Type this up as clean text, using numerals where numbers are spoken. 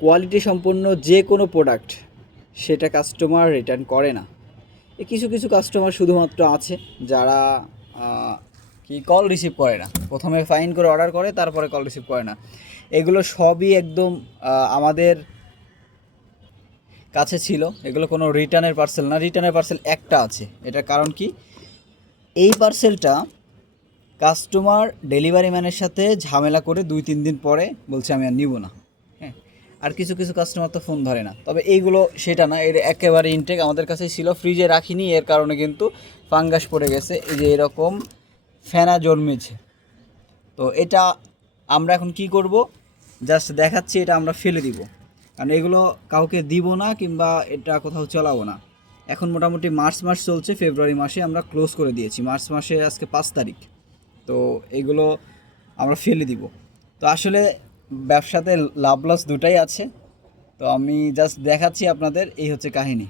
Quality সম্পন্ন যে কোনো প্রোডাক্ট সেটা কাস্টমার রিটার্ন করে না। কিছু কিছু কাস্টমার শুধুমাত্র আছে যারা কি কল রিসিভ করে না, প্রথমে ফাইন করে অর্ডার করে তারপরে কল রিসিভ করে না। এগুলো সবই একদম আমাদের কাছে ছিল, এগুলো কোনো রিটার্নের পার্সেল না। রিটার্নের পার্সেল একটা আছে, এটার কারণ কি, এই পার্সেলটা কাস্টমার ডেলিভারি ম্যানের সাথে ঝামেলা করে 2-3 দিন পরে বলছে আমি আর নিব না। হ্যাঁ, আর কিছু কিছু কাস্টমার তো ফোন ধরে না। তবে এইগুলো সেটা না, এর একেবারে ইনটেক আমাদের কাছে ছিল, ফ্রিজে রাখিনি, এর কারণে কিন্তু ফাঙ্গাস পড়ে গেছে, এই যে এরকম ফেনা জন্মেছে। তো এটা আমরা এখন কি করব, জাস্ট দেখাচ্ছি, এটা আমরা ফেলে দিব, কারণ এগুলো কাউকে দিব না কিংবা এটা কোথাও চলাবো না। এখন মোটামুটি মার্চ মাস চলছে, ফেব্রুয়ারি মাসে আমরা ক্লোজ করে দিয়েছি, মার্চ মাসে আজকে 5 তারিখ। তো এগুলো আমরা ফেলে দিব। তো আসলে ব্যবসাতে লাভ লস দুটাই আছে, তো আমি জাস্ট দেখাচ্ছি আপনাদের, এই হচ্ছে কাহিনী।